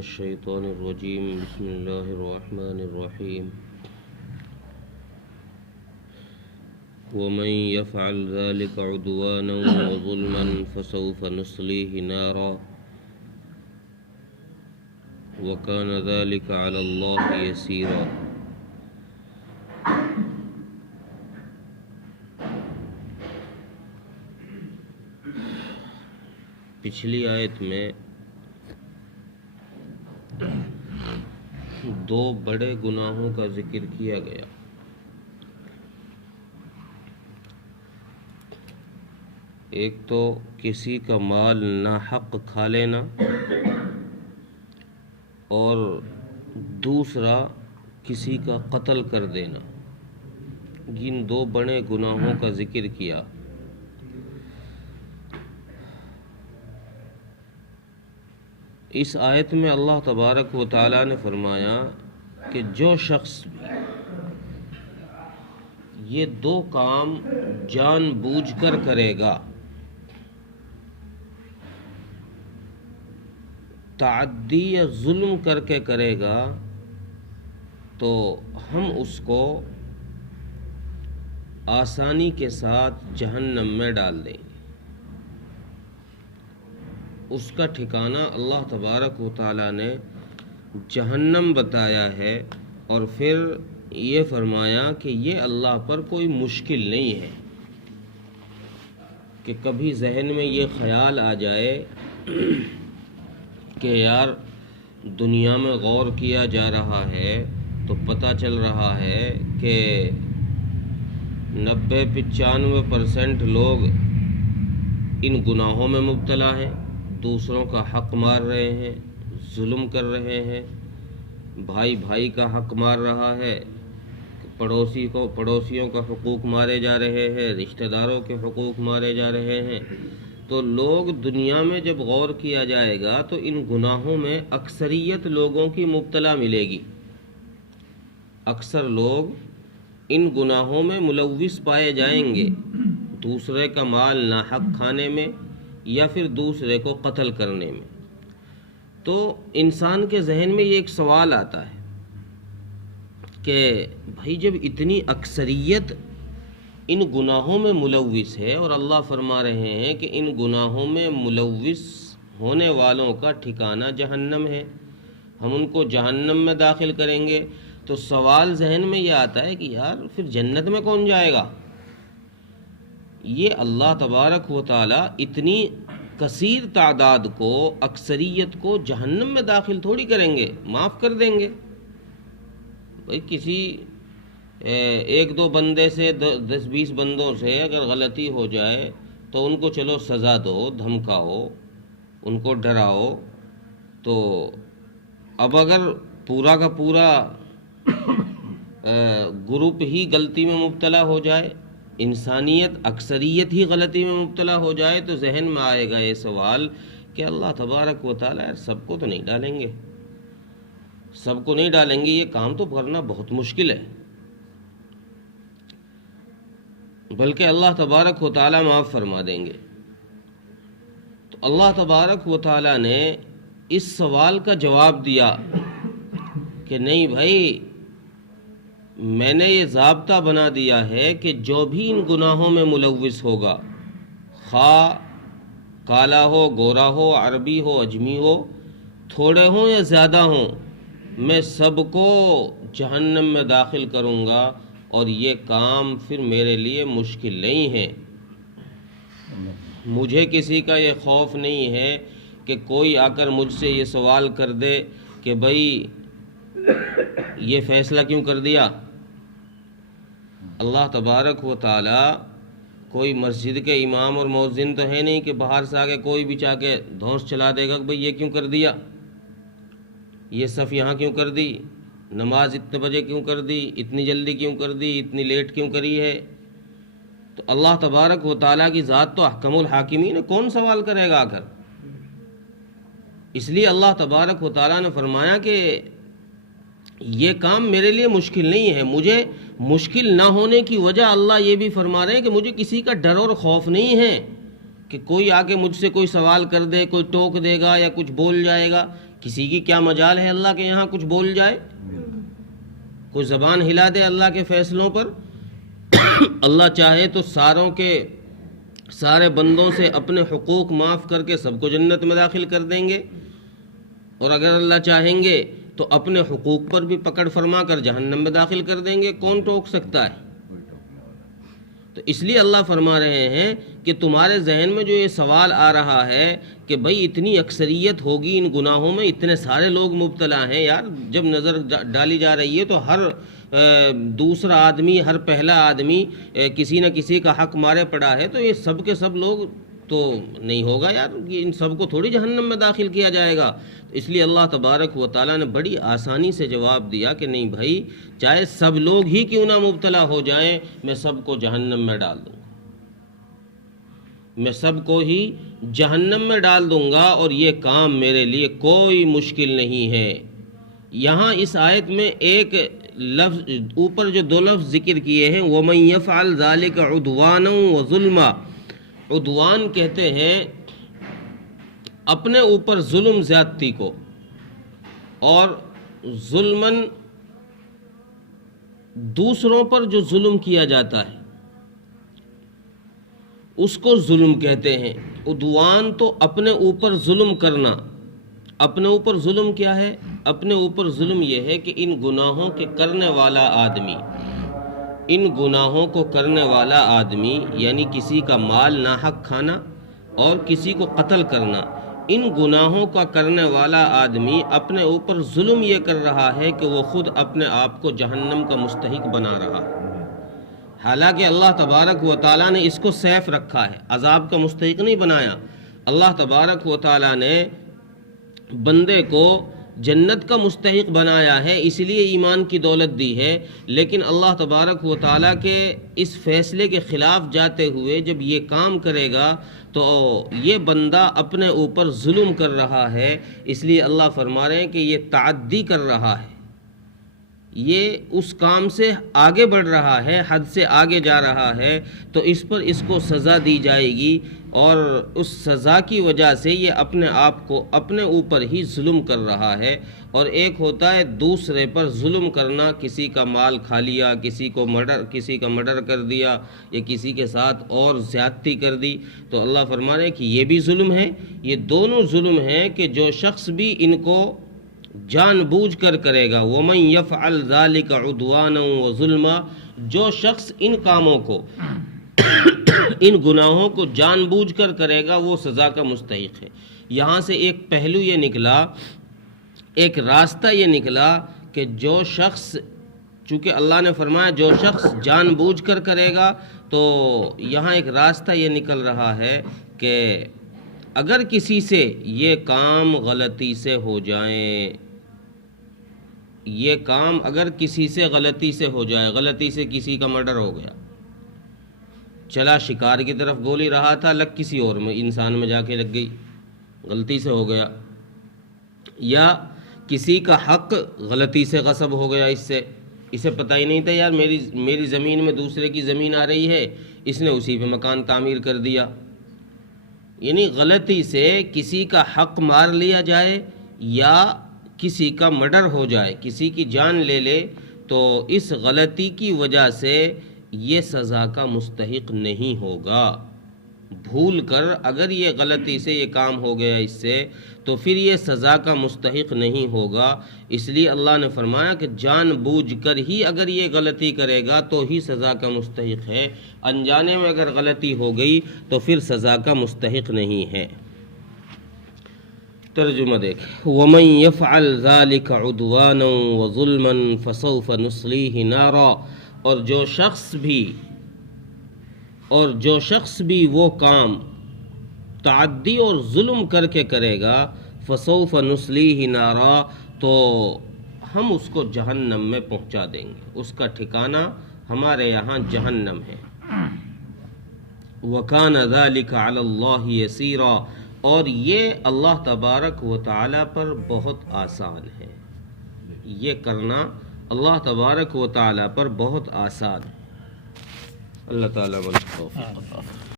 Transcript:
الشيطان الرجيم بسم الله الرحمن الرحيم ومن يفعل ذلك عدوانا وظلما فسوف نصليه نارا وكان ذلك على الله يسيرا۔ پچھلی آیت میں دو بڑے گناہوں کا ذکر کیا گیا۔ ایک تو کسی کا مال ناحق کھا لینا، اور دوسرا کسی کا قتل کر دینا۔ ان دو بڑے گناہوں کا ذکر کیا۔ اس آیت میں اللہ تبارک و تعالیٰ نے فرمایا کہ جو شخص بھی یہ دو کام جان بوجھ کر کرے گا، تعدی یا ظلم کر کے کرے گا، تو ہم اس کو آسانی کے ساتھ جہنم میں ڈال دیں گے۔ اس کا ٹھکانہ اللہ تبارک و تعالیٰ نے جہنم بتایا ہے، اور پھر یہ فرمایا کہ یہ اللہ پر کوئی مشکل نہیں ہے کہ کبھی ذہن میں یہ خیال آ جائے کہ یار دنیا میں غور کیا جا رہا ہے تو پتہ چل رہا ہے کہ 90-95% لوگ ان گناہوں میں مبتلا ہیں، دوسروں کا حق مار رہے ہیں، ظلم کر رہے ہیں، بھائی بھائی کا حق مار رہا ہے، پڑوسیوں کا حقوق مارے جا رہے ہیں، رشتہ داروں کے حقوق مارے جا رہے ہیں۔ تو لوگ دنیا میں جب غور کیا جائے گا تو ان گناہوں میں اکثریت لوگوں کی مبتلا ملے گی۔ اکثر لوگ ان گناہوں میں ملوث پائے جائیں گے، دوسرے کا مال ناحق کھانے میں یا پھر دوسرے کو قتل کرنے میں۔ تو انسان کے ذہن میں یہ ایک سوال آتا ہے کہ بھائی جب اتنی اکثریت ان گناہوں میں ملوث ہے، اور اللہ فرما رہے ہیں کہ ان گناہوں میں ملوث ہونے والوں کا ٹھکانہ جہنم ہے، ہم ان کو جہنم میں داخل کریں گے، تو سوال ذہن میں یہ آتا ہے کہ یار پھر جنت میں کون جائے گا؟ یہ اللہ تبارک و تعالیٰ اتنی کثیر تعداد کو، اکثریت کو جہنم میں داخل تھوڑی کریں گے، معاف کر دیں گے۔ بھائی کسی ایک دو بندے سے 10-20 بندوں سے اگر غلطی ہو جائے تو ان کو چلو سزا دو، دھمکاؤ، ان کو ڈراؤ، تو اب اگر پورا کا پورا گروپ ہی غلطی میں مبتلا ہو جائے، انسانیت اکثریت ہی غلطی میں مبتلا ہو جائے، تو ذہن میں آئے گا یہ سوال کہ اللہ تبارک و تعالیٰ سب کو تو نہیں ڈالیں گے، سب کو نہیں ڈالیں گے، یہ کام تو کرنا بہت مشکل ہے، بلکہ اللہ تبارک و تعالیٰ معاف فرما دیں گے۔ تو اللہ تبارک و تعالیٰ نے اس سوال کا جواب دیا کہ نہیں بھائی، میں نے یہ ضابطہ بنا دیا ہے کہ جو بھی ان گناہوں میں ملوث ہوگا، خواہ کالا ہو، گورا ہو، عربی ہو، اجمی ہو، تھوڑے ہوں یا زیادہ ہوں، میں سب کو جہنم میں داخل کروں گا، اور یہ کام پھر میرے لیے مشکل نہیں ہے۔ مجھے کسی کا یہ خوف نہیں ہے کہ کوئی آ کر مجھ سے یہ سوال کر دے کہ بھائی یہ فیصلہ کیوں کر دیا۔ اللہ تبارک و تعالیٰ کوئی مسجد کے امام اور مؤذن تو ہے نہیں کہ باہر سے آگے کوئی بھی چاہ کے دھونس چلا دے گا کہ بھائی یہ کیوں کر دیا، یہ صف یہاں کیوں کر دی، نماز اتنے بجے کیوں کر دی، اتنی جلدی کیوں کر دی، اتنی لیٹ کیوں کری ہے۔ تو اللہ تبارک و تعالیٰ کی ذات تو احکم الحاکمین ہے، کون سوال کرے گا آ کر؟ اس لیے اللہ تبارک و تعالیٰ نے فرمایا کہ یہ کام میرے لیے مشکل نہیں ہے۔ مجھے مشکل نہ ہونے کی وجہ اللہ یہ بھی فرما رہے ہیں کہ مجھے کسی کا ڈر اور خوف نہیں ہے کہ کوئی آ کے مجھ سے کوئی سوال کر دے، کوئی ٹوک دے گا یا کچھ بول جائے گا، کسی کی کیا مجال ہے اللہ کے یہاں کچھ بول جائے؟ کوئی زبان ہلا دے اللہ کے فیصلوں پر؟ اللہ چاہے تو سارے بندوں سے اپنے حقوق معاف کر کے سب کو جنت میں داخل کر دیں گے، اور اگر اللہ چاہیں گے تو اپنے حقوق پر بھی پکڑ فرما کر جہنم میں داخل کر دیں گے۔ کون ٹوک سکتا ہے؟ تو اس لیے اللہ فرما رہے ہیں کہ تمہارے ذہن میں جو یہ سوال آ رہا ہے کہ بھئی اتنی اکثریت ہوگی ان گناہوں میں، اتنے سارے لوگ مبتلا ہیں، یار جب نظر ڈالی جا رہی ہے تو ہر دوسرا آدمی، ہر پہلا آدمی کسی نہ کسی کا حق مارے پڑا ہے، تو یہ سب کے سب لوگ تو نہیں ہوگا یار، یہ ان سب کو تھوڑی جہنم میں داخل کیا جائے گا۔ اس لیے اللہ تبارک و تعالیٰ نے بڑی آسانی سے جواب دیا کہ نہیں بھائی، چاہے سب لوگ ہی کیوں نہ مبتلا ہو جائیں، میں سب کو جہنم میں ڈال دوں گا، میں سب کو ہی جہنم میں ڈال دوں گا، اور یہ کام میرے لیے کوئی مشکل نہیں ہے۔ یہاں اس آیت میں ایک لفظ، اوپر جو دو لفظ ذکر کیے ہیں، وَمَن يَفْعَلْ ذَلِكَ عُدْوَانًا وَظُلْمًا، عدوان کہتے ہیں اپنے اوپر ظلم زیادتی کو، اور ظلمن دوسروں پر جو ظلم کیا جاتا ہے اس کو ظلم کہتے ہیں۔ عدوان تو اپنے اوپر ظلم کرنا۔ اپنے اوپر ظلم کیا ہے؟ اپنے اوپر ظلم یہ ہے کہ ان گناہوں کے کرنے والا آدمی، ان گناہوں کو کرنے والا آدمی، یعنی کسی کا مال ناحق کھانا اور کسی کو قتل کرنا، ان گناہوں کا کرنے والا آدمی اپنے اوپر ظلم یہ کر رہا ہے کہ وہ خود اپنے آپ کو جہنم کا مستحق بنا رہا ہے۔ حالانکہ اللہ تبارک و تعالیٰ نے اس کو سیف رکھا ہے، عذاب کا مستحق نہیں بنایا۔ اللہ تبارک و تعالیٰ نے بندے کو جنت کا مستحق بنایا ہے، اس لیے ایمان کی دولت دی ہے، لیکن اللہ تبارک و تعالیٰ کے اس فیصلے کے خلاف جاتے ہوئے جب یہ کام کرے گا تو یہ بندہ اپنے اوپر ظلم کر رہا ہے۔ اس لیے اللہ فرما رہے ہیں کہ یہ تعدی کر رہا ہے، یہ اس کام سے آگے بڑھ رہا ہے، حد سے آگے جا رہا ہے، تو اس پر اس کو سزا دی جائے گی، اور اس سزا کی وجہ سے یہ اپنے آپ کو اپنے اوپر ہی ظلم کر رہا ہے۔ اور ایک ہوتا ہے دوسرے پر ظلم کرنا، کسی کا مال کھا لیا، کسی کا مرڈر کر دیا، یا کسی کے ساتھ اور زیادتی کر دی، تو اللہ فرما رہے ہیں کہ یہ بھی ظلم ہے۔ یہ دونوں ظلم ہیں کہ جو شخص بھی ان کو جان بوجھ کر کرے گا، وَمَن يَفْعَلْ ذَلِكَ عُدْوَانًا وَظُلْمًا، جو شخص ان کاموں کو، ان گناہوں کو جان بوجھ کر کرے گا وہ سزا کا مستحق ہے۔ یہاں سے ایک پہلو یہ نکلا، ایک راستہ یہ نکلا کہ جو شخص، چونکہ اللہ نے فرمایا جو شخص جان بوجھ کر کرے گا، تو یہاں ایک راستہ یہ نکل رہا ہے کہ اگر کسی سے یہ کام غلطی سے ہو جائیں، یہ کام اگر کسی سے غلطی سے ہو جائے، غلطی سے کسی کا مرڈر ہو گیا، چلا شکار کی طرف گولی رہا تھا، لگ کسی اور میں انسان میں جا کے لگ گئی، غلطی سے ہو گیا، یا کسی کا حق غلطی سے غصب ہو گیا، اسے پتہ ہی نہیں تھا یار میری زمین میں دوسرے کی زمین آ رہی ہے، اس نے اسی پہ مکان تعمیر کر دیا۔ یعنی غلطی سے کسی کا حق مار لیا جائے یا کسی کا مرڈر ہو جائے، کسی کی جان لے لے، تو اس غلطی کی وجہ سے یہ سزا کا مستحق نہیں ہوگا۔ بھول کر اگر یہ غلطی سے یہ کام ہو گیا اس سے، تو پھر یہ سزا کا مستحق نہیں ہوگا۔ اس لیے اللہ نے فرمایا کہ جان بوجھ کر ہی اگر یہ غلطی کرے گا تو ہی سزا کا مستحق ہے، انجانے میں اگر غلطی ہو گئی تو پھر سزا کا مستحق نہیں ہے۔ ترجمہ دیکھ، وَمَن يَفْعَلْ ذَلِكَ عُدْوَانًا وَظُلْمًا فَسَوْفَ نُصْلِيهِ نَارًا، اور جو شخص بھی وہ کام تعدی اور ظلم کر کے کرے گا، فَسَوْفَ نُصْلِيهِ نَارًا، تو ہم اس کو جہنم میں پہنچا دیں گے، اس کا ٹھکانہ ہمارے یہاں جہنم ہے۔ وَكَانَ ذَلِكَ عَلَى اللَّهِ يَسِيرًا، اور یہ اللہ تبارک و تعالیٰ پر بہت آسان ہے، یہ کرنا اللہ تبارک و تعالیٰ پر بہت آسان ہے۔ اللہ تعالیٰ